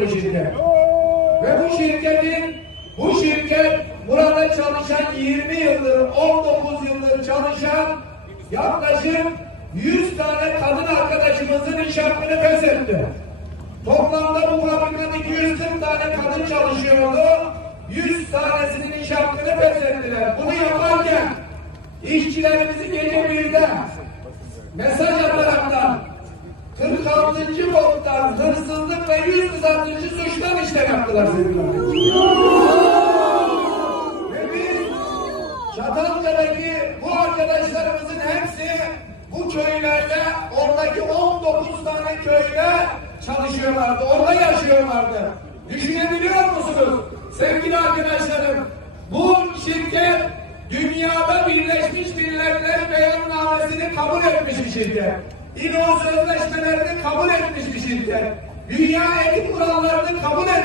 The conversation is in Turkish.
Bu şirket. Ve bu şirketin bu şirket burada çalışan 20 yıldır, 19 yıldır çalışan yaklaşık 100 tane kadın arkadaşımızın iş hakkını feshetti. Toplamda bu fabrikada 240 tane kadın çalışıyordu. 100 tanesinin iş hakkını feshettiler. Bunu yaparken işçilerimizi gece birde mesaj ataraktan 46. bottan hırsızlık ve yüz kızartıcı suçtan işlem yaptılar sevgili bu köylerde oradaki 19 tane köyde çalışıyorlardı. Orada yaşıyorlardı. Düşünebiliyor musunuz sevgili arkadaşlarım? Bu şirket dünyada Birleşmiş Milletler Beyannamesini kabul etmiş bir şirket. İNO sözleşmelerini kabul etmiş bir şirket. Dünya etik kurallarını kabul etmiş